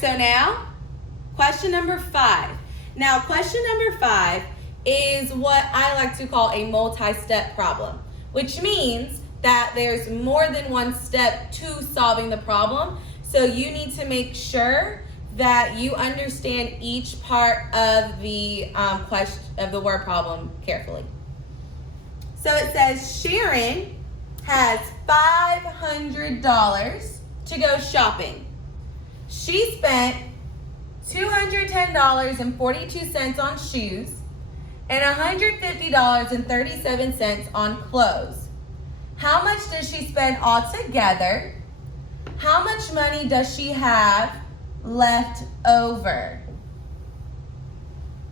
so now, question number 5. Now, question number 5 is what I like to call a multi-step problem, which means that there's more than one step to solving the problem. So you need to make sure that you understand each part of the question of the word problem carefully. So it says Sharon has $500 to go shopping. She spent $210.42 on shoes and $150.37 on clothes. How much does she spend altogether? How much money does she have left over?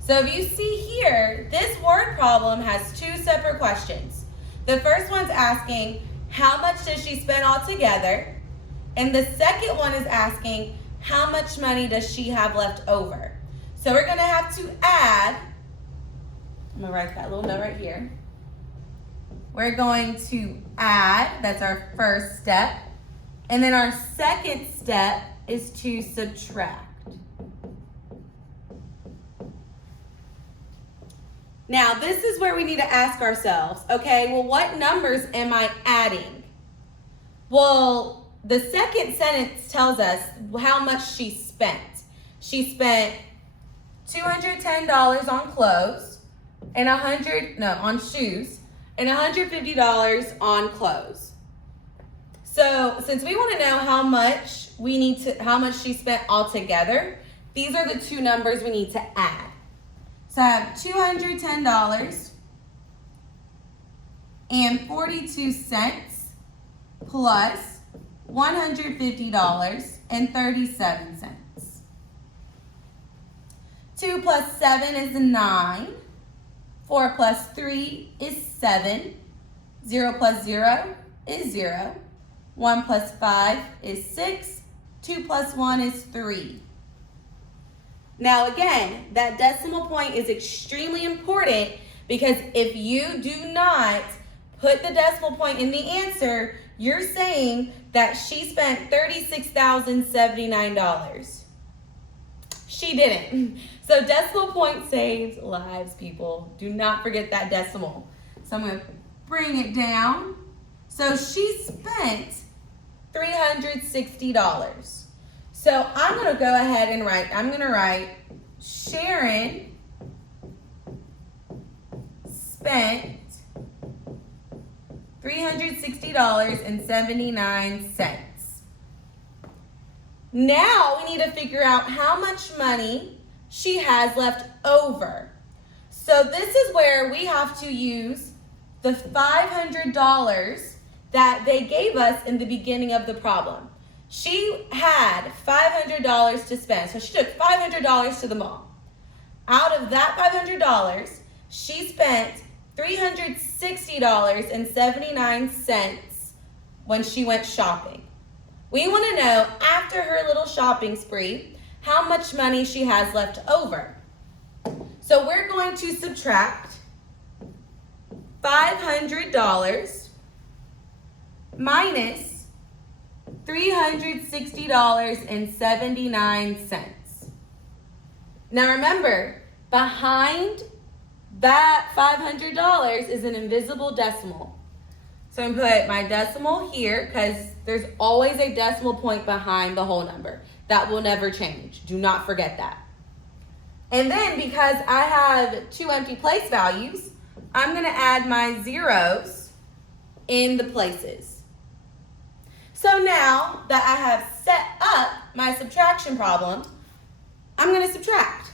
So if you see here, this word problem has 2 separate questions. The first one's asking, how much does she spend altogether? And the second one is asking, how much money does she have left over? So we're gonna have to add, I'm gonna write that little note right here. We're going to add, that's our first step. And then our second step is to subtract. Now, this is where we need to ask ourselves, okay, well, what numbers am I adding? Well, the second sentence tells us how much she spent. She spent $210 on clothes and on shoes and $150 on clothes. So since we want to know how much she spent altogether, these are the 2 numbers we need to add. So I have $210.42 plus $150.37. 2 plus 7 is 9. 4 plus 3 is 7. 0 plus 0 is 0. 1 plus 5 is 6. 2 plus 1 is 3. Now again, that decimal point is extremely important because if you do not put the decimal point in the answer, you're saying that she spent $36,079. She didn't. So decimal point saves lives, people. Do not forget that decimal. So I'm going to bring it down. So she spent $360. So I'm going to go ahead and write Sharon spent $360.79. Now we need to figure out how much money she has left over. So this is where we have to use the $500 that they gave us in the beginning of the problem. She had $500 to spend, so she took $500 to the mall. Out of that $500, she spent $360.79 when she went shopping. We want to know, after her little shopping spree, how much money she has left over. So we're going to subtract $500 minus $360.79. Now remember, behind that $500 is an invisible decimal. So I'm going to put my decimal here because there's always a decimal point behind the whole number. That will never change. Do not forget that. And then because I have 2 empty place values, I'm going to add my zeros in the places. So now that I have set up my subtraction problem, I'm going to subtract.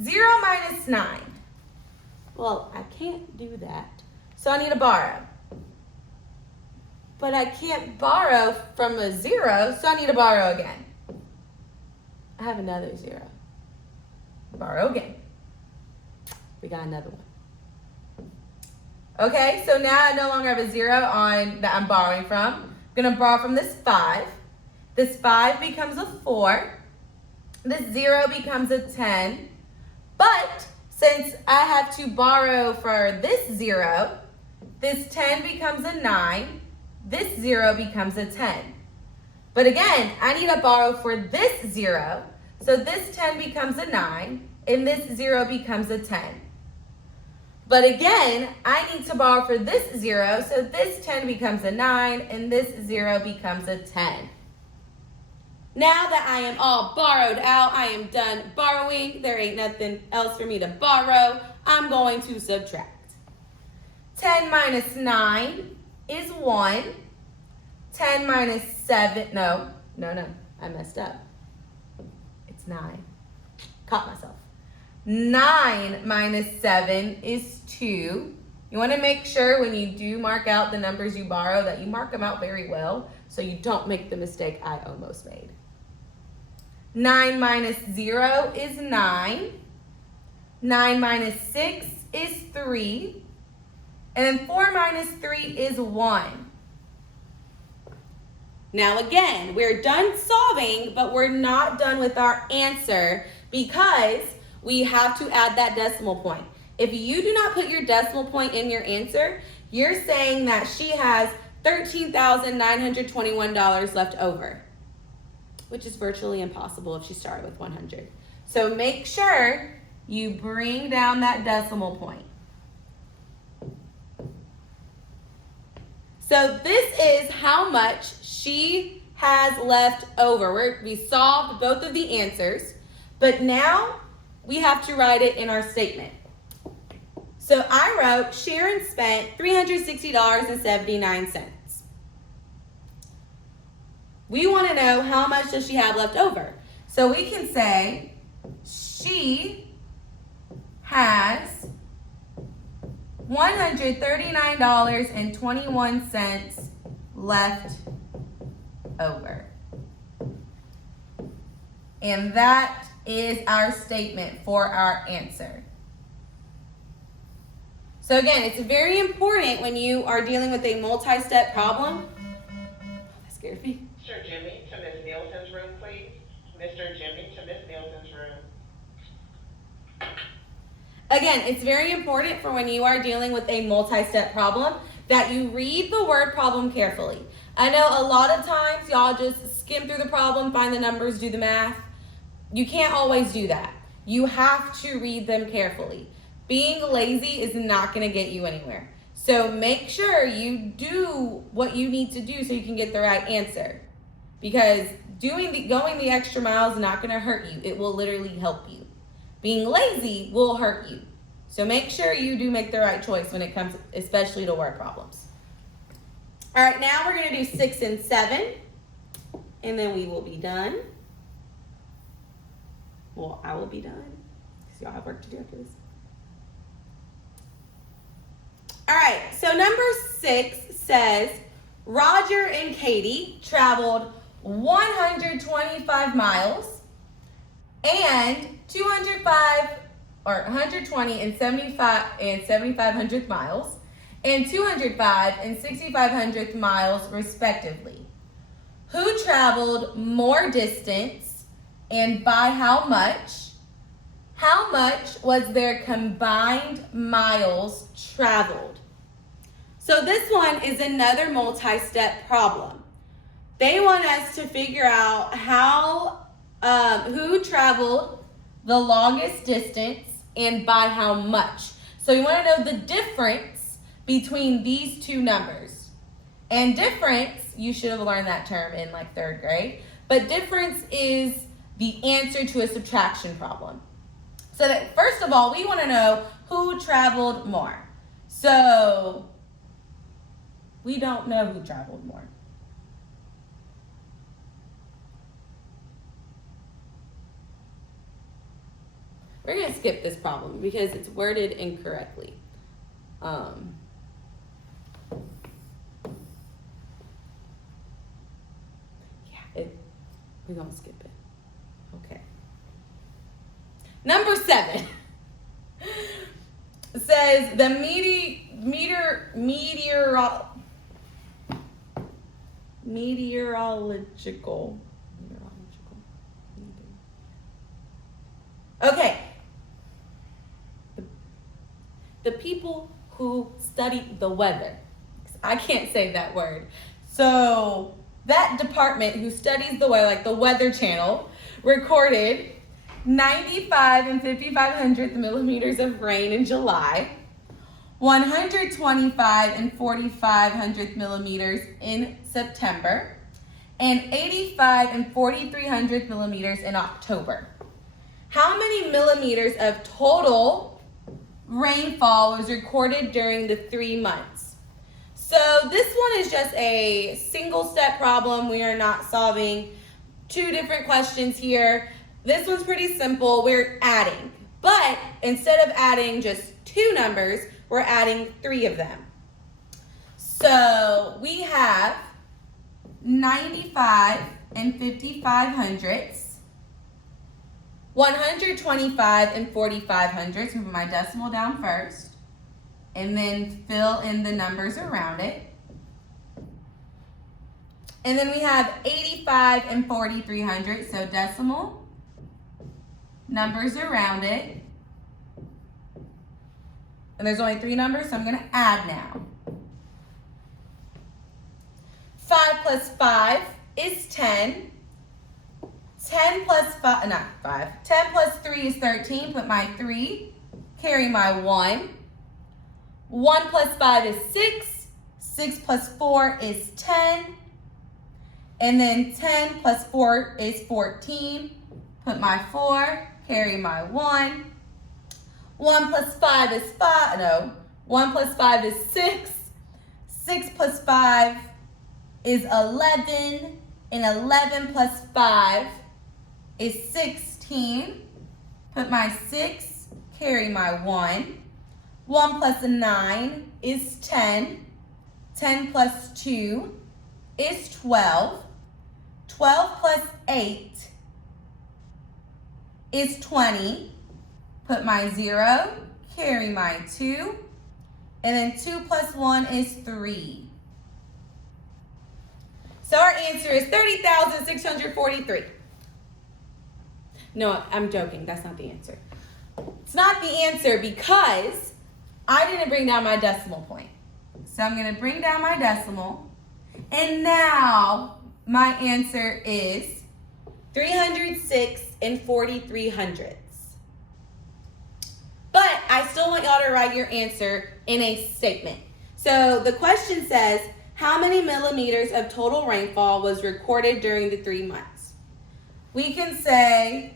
0 minus 9. Well, I can't do that, so I need to borrow. But I can't borrow from a 0, so I need to borrow again. I have another 0. Borrow again. We got another one. Okay, so now I no longer have a 0 on that I'm borrowing from. I'm going to borrow from this 5. This 5 becomes a 4. This 0 becomes a 10. But since I have to borrow for this 0, this 10 becomes a 9. This 0 becomes a 10. But again, I need to borrow for this 0. So this 10 becomes a 9, and this 0 becomes a 10. But again, I need to borrow for this 0, so this 10 becomes a 9, and this 0 becomes a 10. Now that I am all borrowed out, I am done borrowing. There ain't nothing else for me to borrow. I'm going to subtract. 10 minus 9 is 1. 10 minus 7, no, I messed up. It's 9. Caught myself. 9 minus 7 is 2. You want to make sure when you do mark out the numbers you borrow that you mark them out very well so you don't make the mistake I almost made. 9 minus 0 is 9. 9 minus 6 is 3. And then 4 minus 3 is 1. Now again, we're done solving, but we're not done with our answer because we have to add that decimal point. If you do not put your decimal point in your answer, you're saying that she has $13,921 left over, which is virtually impossible if she started with 100. So make sure you bring down that decimal point. So this is how much she has left over. We solved both of the answers, but now we have to write it in our statement. So I wrote, Sharon spent $360.79. We want to know how much does she have left over. So we can say she has $139.21 left over. And that is our statement for our answer. So again, it's very important when you are dealing with a multi-step problem. Oh, that scared me. Mr. Jimmy to Ms. Nielsen's room, please. Mr. Jimmy to Ms. Nielsen's room. Again, it's very important for when you are dealing with a multi-step problem that you read the word problem carefully. I know a lot of times y'all just skim through the problem, find the numbers, do the math. You can't always do that. You have to read them carefully. Being lazy is not going to get you anywhere. So make sure you do what you need to do so you can get the right answer. Because going the extra mile is not going to hurt you. It will literally help you. Being lazy will hurt you. So make sure you do make the right choice when it comes, especially to word problems. All right, now we're going to do 6 and 7. And then we will be done. Well, I will be done because y'all have work to do after this. All right, so number 6 says, Roger and Katie traveled 125 miles and 120 and 7,500 miles and 205 and 6,500 miles respectively. Who traveled more distance and by how much? How much was their combined miles traveled? So this one is another multi-step problem. They want us to figure out who traveled the longest distance and by how much. So you want to know the difference between these two numbers. And difference, you should have learned that term in like 3rd grade, but difference is the answer to a subtraction problem. So that first of all, we want to know who traveled more. So we don't know who traveled more. We're going to skip this problem because it's worded incorrectly. We're going to skip it. Okay. Number 7 says the meteorological. Okay. The people who study the weather. I can't say that word. So that department who studies the weather, like the Weather Channel, recorded 95 and 55 millimeters of rain in July, 125 and 45 millimeters in September, and 85 and 43 millimeters in October. How many millimeters of total rainfall was recorded during the 3 months? So this one is just a single step problem. We are not solving 2 different questions here. This one's pretty simple. We're adding, but instead of adding just 2 numbers, we're adding 3 of them. So we have 95 and 55 hundredths, 125 and 45 hundredths. I'm gonna put my decimal down first, and then fill in the numbers around it. And then we have 85 and 43 hundredths, so decimal, numbers around it. And there's only 3 numbers, so I'm gonna add now. 5 plus 5 is 10. 10 plus 5, not 5. 10 plus 3 is 13. Put my 3, carry my 1. 1 plus 5 is 6. 6 plus 4 is 10. And then 10 plus 4 is 14. Put my 4, carry my 1. 1 plus 5 is 5, no. 1 plus 5 is 6. 6 plus 5 is 11. And 11 plus 5 is 16. Put my 6, carry my 1. 1 plus 9 is 10. 10 plus 2 is 12. 12 plus 8 is 20. Put my 0, carry my 2, and then 2 plus 1 is 3. So our answer is 30,643. No, I'm joking. That's not the answer. It's not the answer because I didn't bring down my decimal point. So I'm going to bring down my decimal, and now my answer is 306 and 43 hundredths. But I still want y'all to write your answer in a statement. So the question says, how many millimeters of total rainfall was recorded during the 3 months? We can say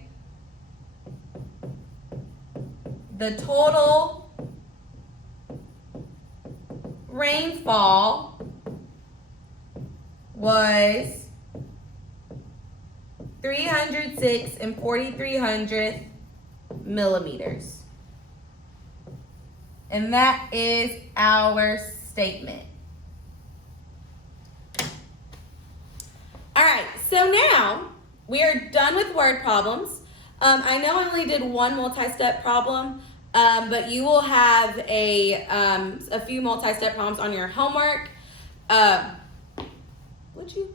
the total rainfall was 306 and 43 millimeters. And that is our statement. All right, so now we are done with word problems. I know I only did 1 multi-step problem, but you will have a few multi-step problems on your homework. Would you?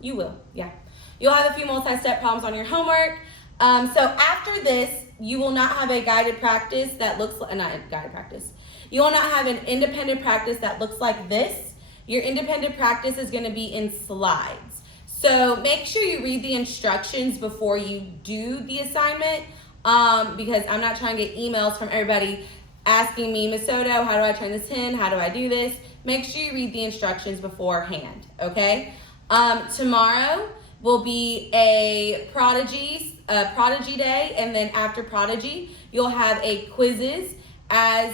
You will, yeah. You'll have a few multi-step problems on your homework. So after this, you will not have a guided practice that looks like, not a guided practice. You will not have an independent practice that looks like this. Your independent practice is going to be in slides. So make sure you read the instructions before you do the assignment, because I'm not trying to get emails from everybody asking me, Ms. Soto, how do I turn this in? How do I do this? Make sure you read the instructions beforehand, okay? Tomorrow will be a Prodigy day, and then after Prodigy, you'll have a quizzes as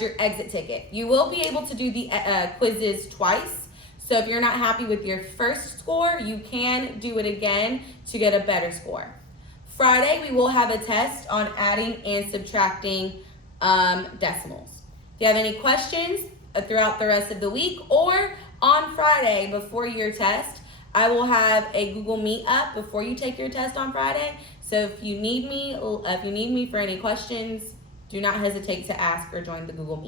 your exit ticket. You will be able to do the quizzes twice. So if you're not happy with your first score, you can do it again to get a better score. Friday, we will have a test on adding and subtracting decimals. If you have any questions throughout the rest of the week or on Friday before your test, I will have a Google Meet up before you take your test on Friday. So if you need me for any questions, do not hesitate to ask or join the Google Meet.